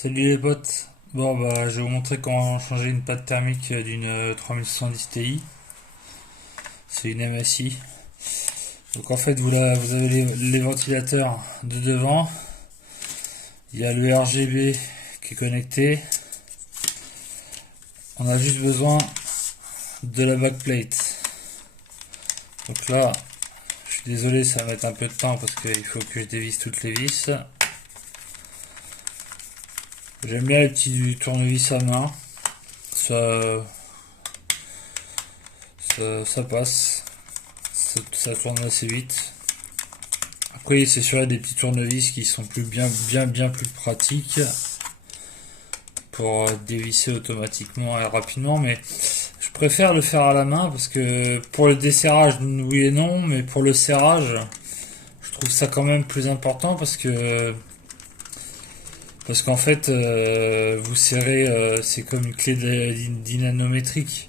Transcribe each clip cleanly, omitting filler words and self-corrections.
Salut les potes. Bon bah je vais vous montrer comment changer une pâte thermique d'une 3070 Ti. C'est une MSI. Donc en fait vous avez les ventilateurs de devant. Il y a le RGB qui est connecté. On a juste besoin de la backplate. Donc là, je suis désolé, ça va mettre un peu de temps parce qu'il faut que je dévisse toutes les vis. J'aime bien les petits tournevis à main. Ça, ça passe. Ça tourne assez vite. Après, c'est sûr, il y a des petits tournevis qui sont bien plus pratiques pour dévisser automatiquement et rapidement, mais je préfère le faire à la main parce que pour le desserrage, oui et non, mais pour le serrage, je trouve ça quand même plus important parce qu'en fait, vous serrez, c'est comme une clé dynanométrique.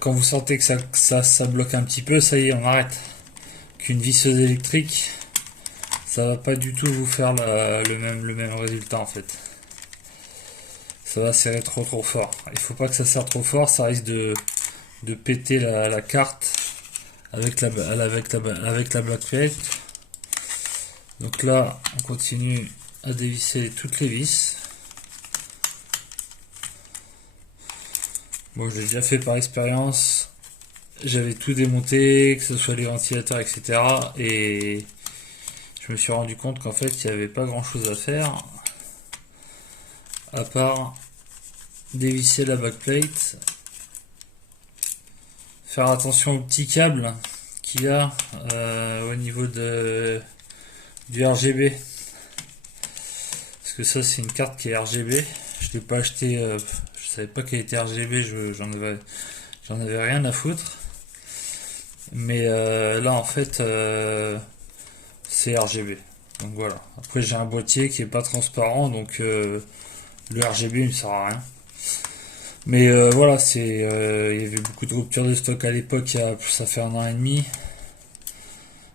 Quand vous sentez que ça bloque un petit peu, ça y est, on arrête. Qu'une visseuse électrique, ça va pas du tout vous faire le même résultat en fait. Ça va serrer trop fort. Il faut pas que ça serre trop fort, ça risque de péter la carte avec la backplate. Donc là, on continue à dévisser toutes les vis. Bon, je l'ai déjà fait par expérience. J'avais tout démonté, que ce soit les ventilateurs, etc. Et je me suis rendu compte qu'en fait, il n'y avait pas grand chose à faire à part dévisser la backplate, faire attention aux petits câbles qu'il y a au niveau du RGB. Parce que ça, c'est une carte qui est RGB. Je l'ai pas acheté, je savais pas qu'elle était RGB, j'en avais rien à foutre. Mais là, en fait, c'est RGB. Donc voilà. Après, j'ai un boîtier qui est pas transparent, donc le RGB il me sert à rien. Mais voilà, il y avait beaucoup de ruptures de stock à l'époque, ça fait un an et demi.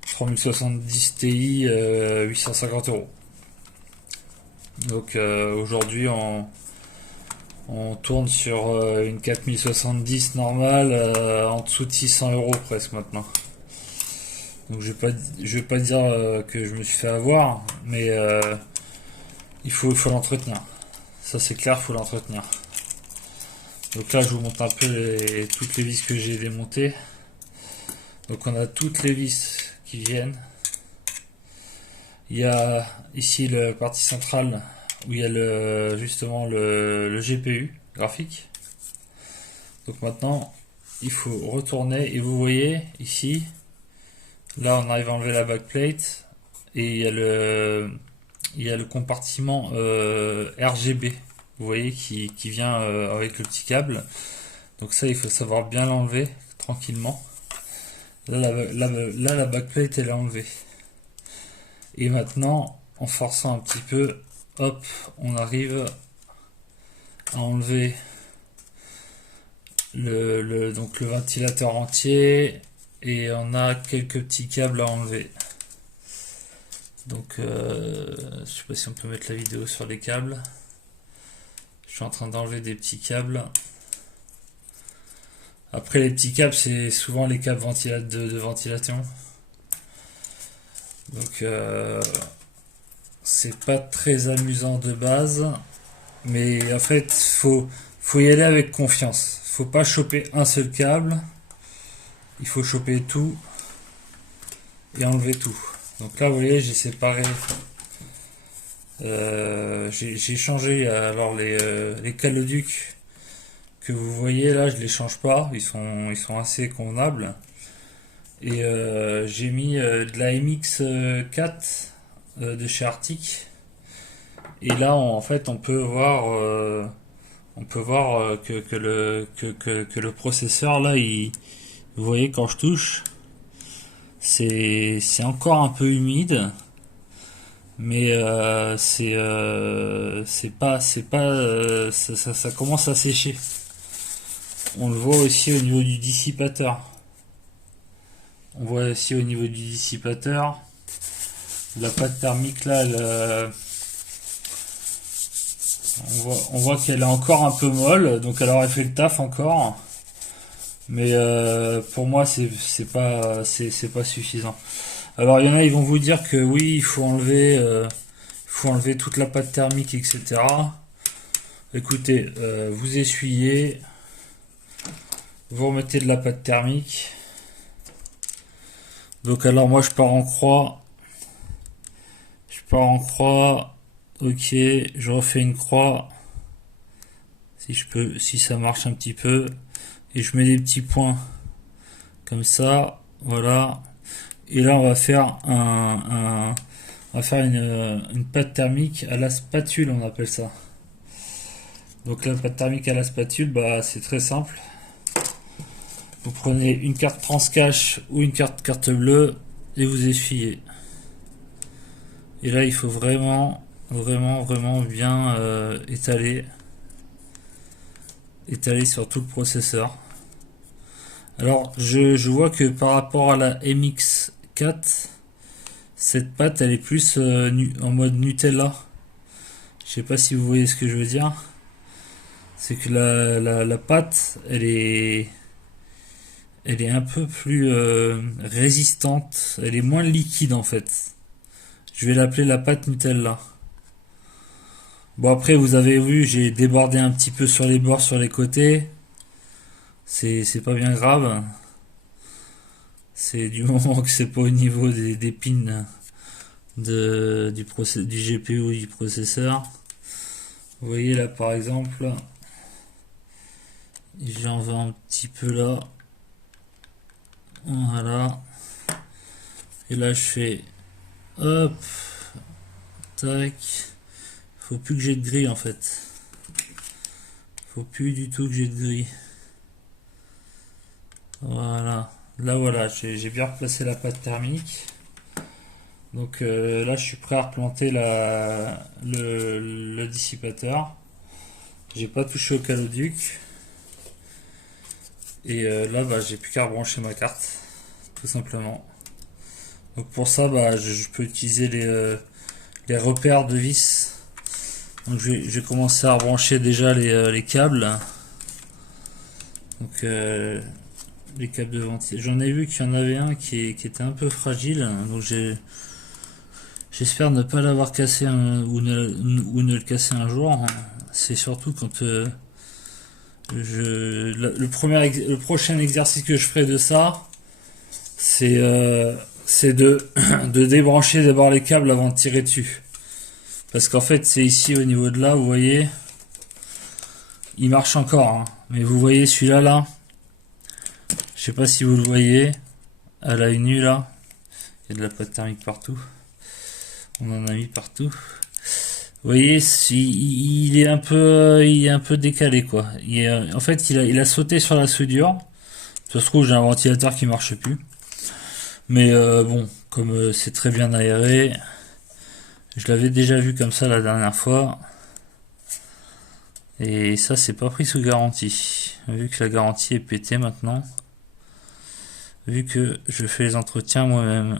3070 Ti, 850 €. Donc aujourd'hui, on tourne sur une 4070 normale, en dessous de 600 € presque maintenant. Donc je vais pas dire que je me suis fait avoir, mais il faut l'entretenir. Ça c'est clair, il faut l'entretenir. Donc là, je vous montre un peu toutes les vis que j'ai démontées. Donc on a toutes les vis qui viennent. Il y a ici la partie centrale où il y a justement le GPU graphique. Donc maintenant, il faut retourner et vous voyez ici, là on arrive à enlever la backplate et il y a le compartiment RGB. Vous voyez qui vient avec le petit câble. Donc ça, il faut savoir bien l'enlever tranquillement. Là, la backplate elle est enlevée. Et maintenant, en forçant un petit peu, hop, on arrive à enlever donc le ventilateur entier et on a quelques petits câbles à enlever. Donc, je sais pas si on peut mettre la vidéo sur les câbles. Je suis en train d'enlever des petits câbles. Après, les petits câbles, c'est souvent les câbles de ventilation. Donc, c'est pas très amusant de base. Mais en fait, faut y aller avec confiance. Faut pas choper un seul câble. Il faut choper tout et enlever tout. Donc là, vous voyez, j'ai séparé. J'ai changé alors les caloducs que vous voyez là, je les change pas. Ils sont assez convenables. Et j'ai mis de la MX4 de chez Arctic. Et là, en fait, on peut voir, que le processeur, là, vous voyez, quand je touche, c'est encore un peu humide, mais ça commence à sécher. On le voit aussi au niveau du dissipateur. On voit aussi au niveau du dissipateur, la pâte thermique là, On voit qu'elle est encore un peu molle, donc elle aurait fait le taf encore. Mais pour moi, c'est pas suffisant. Alors il y en a, ils vont vous dire que oui, faut enlever toute la pâte thermique, etc. Écoutez, vous essuyez, vous remettez de la pâte thermique. Donc alors moi je pars en croix. Je pars en croix. Ok, je refais une croix. Si je peux, si ça marche un petit peu. Et je mets des petits points. Comme ça. Voilà. Et là on va faire on va faire une pâte thermique à la spatule, on appelle ça. Donc la pâte thermique à la spatule, bah c'est très simple. Vous prenez une carte Transcash ou une carte bleue et vous essuyez. Et là, il faut vraiment bien étaler sur tout le processeur. Alors, je vois que par rapport à la MX4, cette pâte, elle est plus en mode Nutella. Je sais pas si vous voyez ce que je veux dire. C'est que la pâte, elle est un peu plus résistante. Elle est moins liquide en fait. Je vais l'appeler la pâte Nutella. Bon après vous avez vu, j'ai débordé un petit peu sur les bords, sur les côtés. C'est pas bien grave. C'est du moment que c'est pas au niveau des pins du GPU ou du processeur. Vous voyez là par exemple, j'en veux un petit peu là. Voilà. Et là je fais hop, tac. Faut plus que j'ai de grille en fait. Faut plus du tout que j'ai de grille. Voilà. Là voilà, j'ai bien replacé la pâte thermique. Donc là je suis prêt à replanter le dissipateur. J'ai pas touché au caloduc. Et là bah, j'ai plus qu'à rebrancher ma carte. Tout simplement. Donc pour ça bah, je peux utiliser les repères de vis. Donc je vais commencer à rebrancher déjà les câbles. Donc les câbles de ventilation. J'en ai vu qu'il y en avait un qui était un peu fragile. Donc j'espère ne pas l'avoir cassé ou ne le casser un jour. C'est surtout quand le prochain exercice que je ferai de ça, c'est de débrancher d'abord les câbles avant de tirer dessus. Parce qu'en fait, c'est ici au niveau de là, vous voyez, il marche encore. Hein. Mais vous voyez celui-là, là, je sais pas si vous le voyez, à l'œil nu là, il y a de la pâte thermique partout. On en a mis partout. Vous voyez, il est un peu décalé quoi. En fait, il a sauté sur la soudure. Ça se trouve, j'ai un ventilateur qui marche plus. Mais bon, comme c'est très bien aéré. Je l'avais déjà vu comme ça la dernière fois. Et ça, c'est pas pris sous garantie. Vu que la garantie est pétée maintenant. Vu que je fais les entretiens moi-même.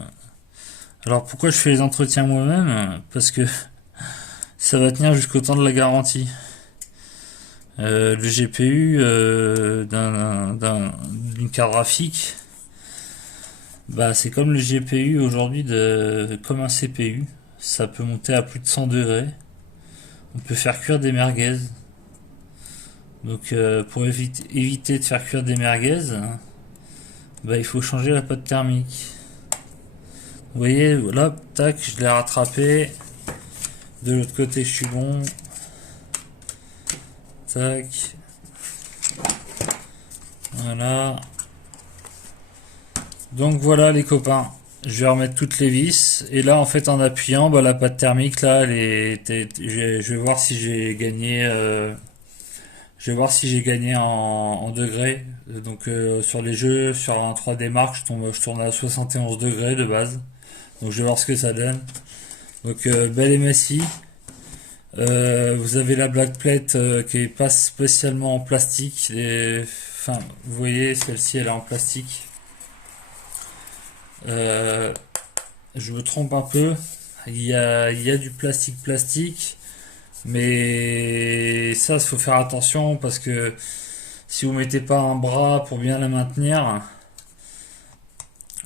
Alors pourquoi je fais les entretiens moi-même? Parce que ça va tenir jusqu'au temps de la garantie. Le GPU d'une carte graphique, bah c'est comme le GPU aujourd'hui comme un CPU. Ça peut monter à plus de 100 degrés. On peut faire cuire des merguez. Donc pour éviter de faire cuire des merguez, bah, il faut changer la pâte thermique. Vous voyez, là, tac, je l'ai rattrapé. De l'autre côté, je suis bon. Tac. Voilà. Donc voilà les copains. Je vais remettre toutes les vis. Et là, en fait, en appuyant, bah, la pâte thermique, là, je vais voir si j'ai gagné. Je vais voir si j'ai gagné en degrés. Donc sur les jeux, sur un 3D Mark, je tourne à 71 degrés de base. Donc je vais voir ce que ça donne. Donc belle MSI. Vous avez la black plate qui est pas spécialement en plastique. Enfin, vous voyez, celle-ci elle est en plastique. Je me trompe un peu. Il y a du plastique. Mais ça, il faut faire attention parce que si vous mettez pas un bras pour bien la maintenir,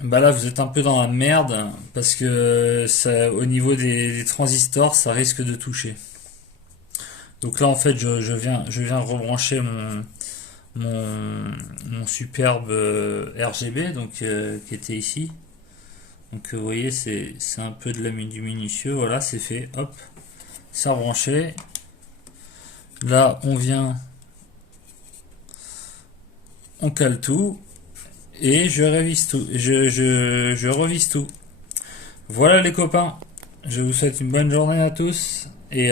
bah là vous êtes un peu dans la merde parce que ça, au niveau des transistors, ça risque de toucher. Donc là en fait je viens rebrancher mon superbe RGB donc qui était ici. Donc vous voyez c'est un peu de du minutieux, voilà c'est fait, hop, ça branché. Là on vient, on cale tout et je révise tout, je revise tout. Voilà les copains, je vous souhaite une bonne journée à tous et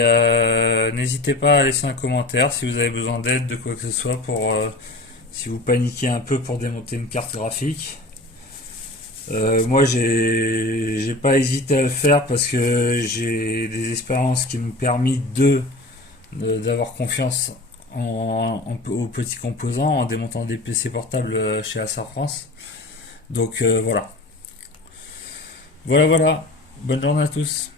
n'hésitez pas à laisser un commentaire si vous avez besoin d'aide de quoi que ce soit pour si vous paniquez un peu pour démonter une carte graphique. Moi j'ai pas hésité à le faire parce que j'ai des expériences qui m'ont permis d'avoir confiance aux petits composants en démontant des PC portables chez Acer France. Donc voilà. Voilà, voilà. Bonne journée à tous.